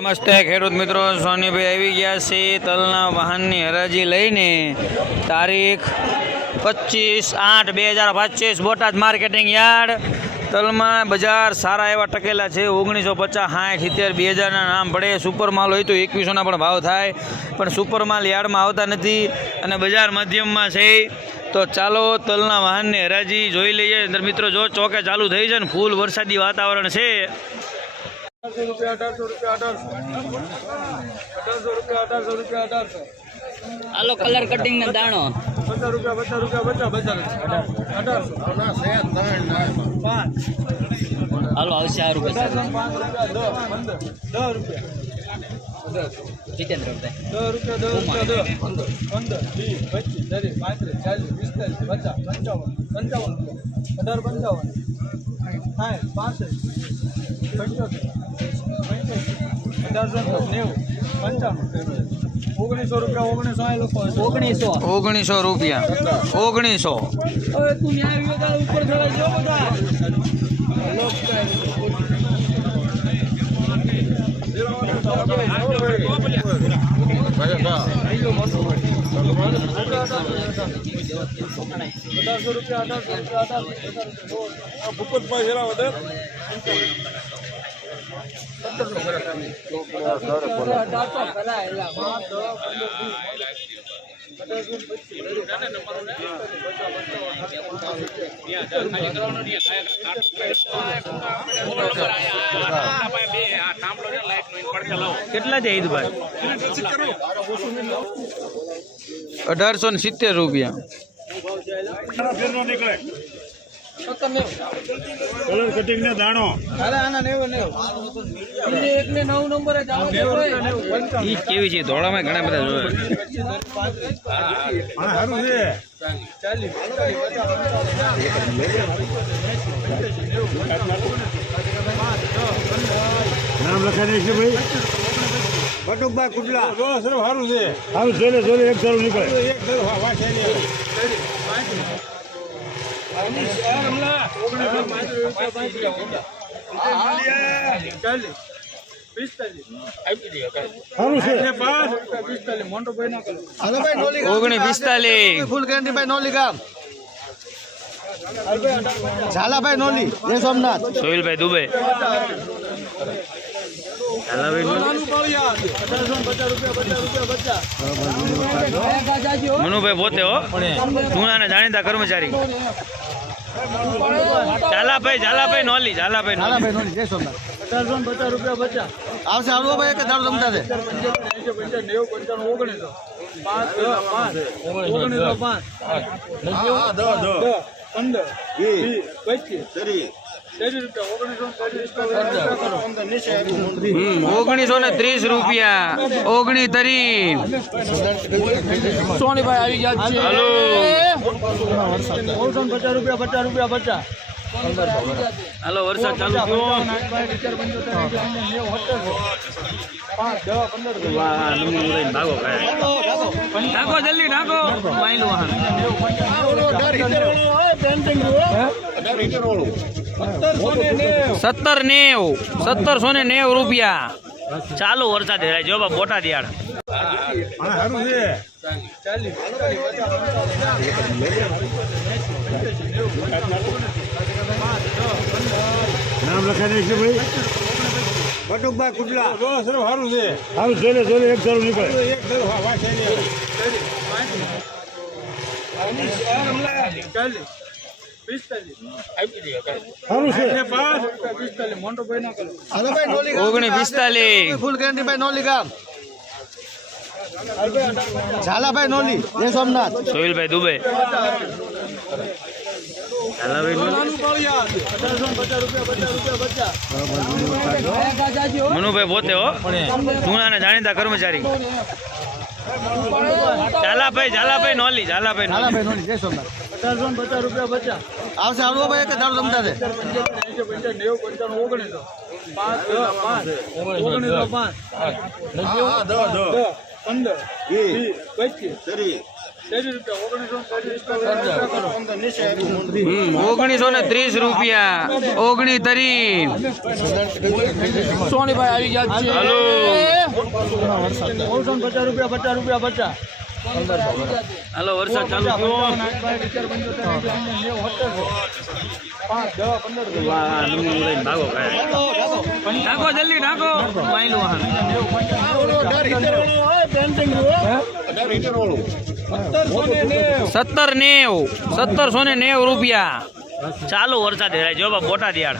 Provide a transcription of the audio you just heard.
નમસ્તે ખેડૂત મિત્રો, સોનીભાઈ આવી ગયા છે તલના વાહનની હરાજી લઈને. તારીખ પચીસ આઠ બે હજાર પચીસ, બોટાદ માર્કેટિંગ યાર્ડ. તલમાં બજાર સારા એવા ટકેલા છે, ઓગણીસો પચાસ, સાઠ, સિત્તેર, બે હજારના નામ પડે. સુપર માલ હોય તો એકવીસોના પણ ભાવ થાય, પણ સુપર માલ યાર્ડમાં આવતા નથી અને બજાર માધ્યમમાં છે. તો ચાલો તલના વાહનની હરાજી જોઈ લઈએ. મિત્રો, જો ચોકે ચાલુ થઈ છે ને, ફૂલ વરસાદી વાતાવરણ છે. અઢારસો રૂપિયા અઢારસો રૂપિયા અઢારસો. અઢારસો રૂપિયા અઢારસો રૂપિયા અઢારસો. આલો કલર કટિંગ ને દાણો. પચાસ રૂપિયા પચાસ રૂપિયા પચાસ પચાસ અઢારસો. પાંચ હાલો આવશે આ રૂપિયા પાંચ રૂપિયા દસ પંદર દસ રૂપિયા. જીતેન્દ્ર દસ રૂપિયા દસ રૂપિયા દસ. પંદર પંદર વીસ પચીસ ત્રીસ પાંત્રીસ ચાલીસ પિસ્તાલીસ પચાસ પંચાવન પંચાવન રૂપિયા. અઢાર પંચાવન. સાઠ પાસઠ પંચોતેર અઢારસો નેવું પંચાણું ઓગણીસો રૂપિયા. ઓગણીસો. આ ઓગણીસો ઓગણીસો રૂપિયા ઓગણીસો તું ઉપર થવા જો બધા. અઢારસો રૂપિયા અઢારસો રૂપિયા અઢારસો ભૂપતભાઈ હેરા વધારે કેટલા છે ઈદભાઈ? અઢારસો ને સિત્તેર રૂપિયા. કલર કટિંગ ને દાણો. ઈ કેવી છે? ધોળામાં ઘણા બધા જોવે. સારું છે. નામ લખાઈ છે ભાઈ? બટુકભાઈ કુટલા. સારું છે. સારું છે ને એક સારું નીકળે. એક સારું ઓગણી પિસ્તાલીસ ફૂલ ગેરંટીભાઈ નોલી ગામ. ઝાલાભાઈ નોલી જય સોમનાથ. સોહિલભાઈ દુબે મનુભાઈ પોતે હો. જૂના જાણીતા કર્મચારી. ઝાલાભાઈ ઝાલાભાઈ નોલી ઝાલાભાઈ નોલી. ઝાલાભાઈ નોલી જય સોમનાથ પચાસ રૂપિયા પચાસ આવશે આવડો ભાઈ કે દારૂ જમતા છે? ઓગણીસો પાંચ પંદર પચીસ ઓગણીસો ને ત્રીસ રૂપિયા. ઓગણી તરી સોનીભાઈ આવી ગયા હલો. નવસો પચાસ રૂપિયા પચાસ રૂપિયા પચાસ હાલો વરસાદ ચાલુ થયો. નાખો જલ્દી માયલું વાહન સત્તર નેવ. સત્તરસો ને નેવ રૂપિયા. ચાલુ વરસાદ હેરાય જો બા બોટાદ દિયાળ. સારું છે નામ લખાઈ છે ભાઈ. બટુકભાઈ કુટલા સારું છે. સારું જોલે જોલે એક ધારું નીકળે. એક ધારું ઓગણી પિસ્તાલીસ ફૂલ ગેરંટીભાઈ નોલી ગામ ઝાલાભાઈ નોલી જય સોમનાથ. સોહિલભાઈ દુબે. મનુભાઈ પોતે હો. જૂના જાણીતા કર્મચારી. ઝાલાભાઈ ઝાલાભાઈ નોલી ઝાલાભાઈ નોલી. ઝાલાભાઈ નોલી જય સોમનાથ. પચાસ રૂપિયા પચાસ આવશે આવડો ભાઈ કે દારૂ જમતા છે ઓગણીસો પંદર ને ત્રીસ રૂપિયા ઓગણી તરી સોનીભાઈ આવી ગયા છે. હલો. પચાસ રૂપિયા પચાસ રૂપિયા પચાસ. હાલો, વરસાદ ચાલુ થયો. જલ્દી નાખો વાહન. સત્તર નેવ સત્તરસો ને નેવ રૂપિયા. ચાલુ વરસાદ હેરાય જો બા બોટાદ યાર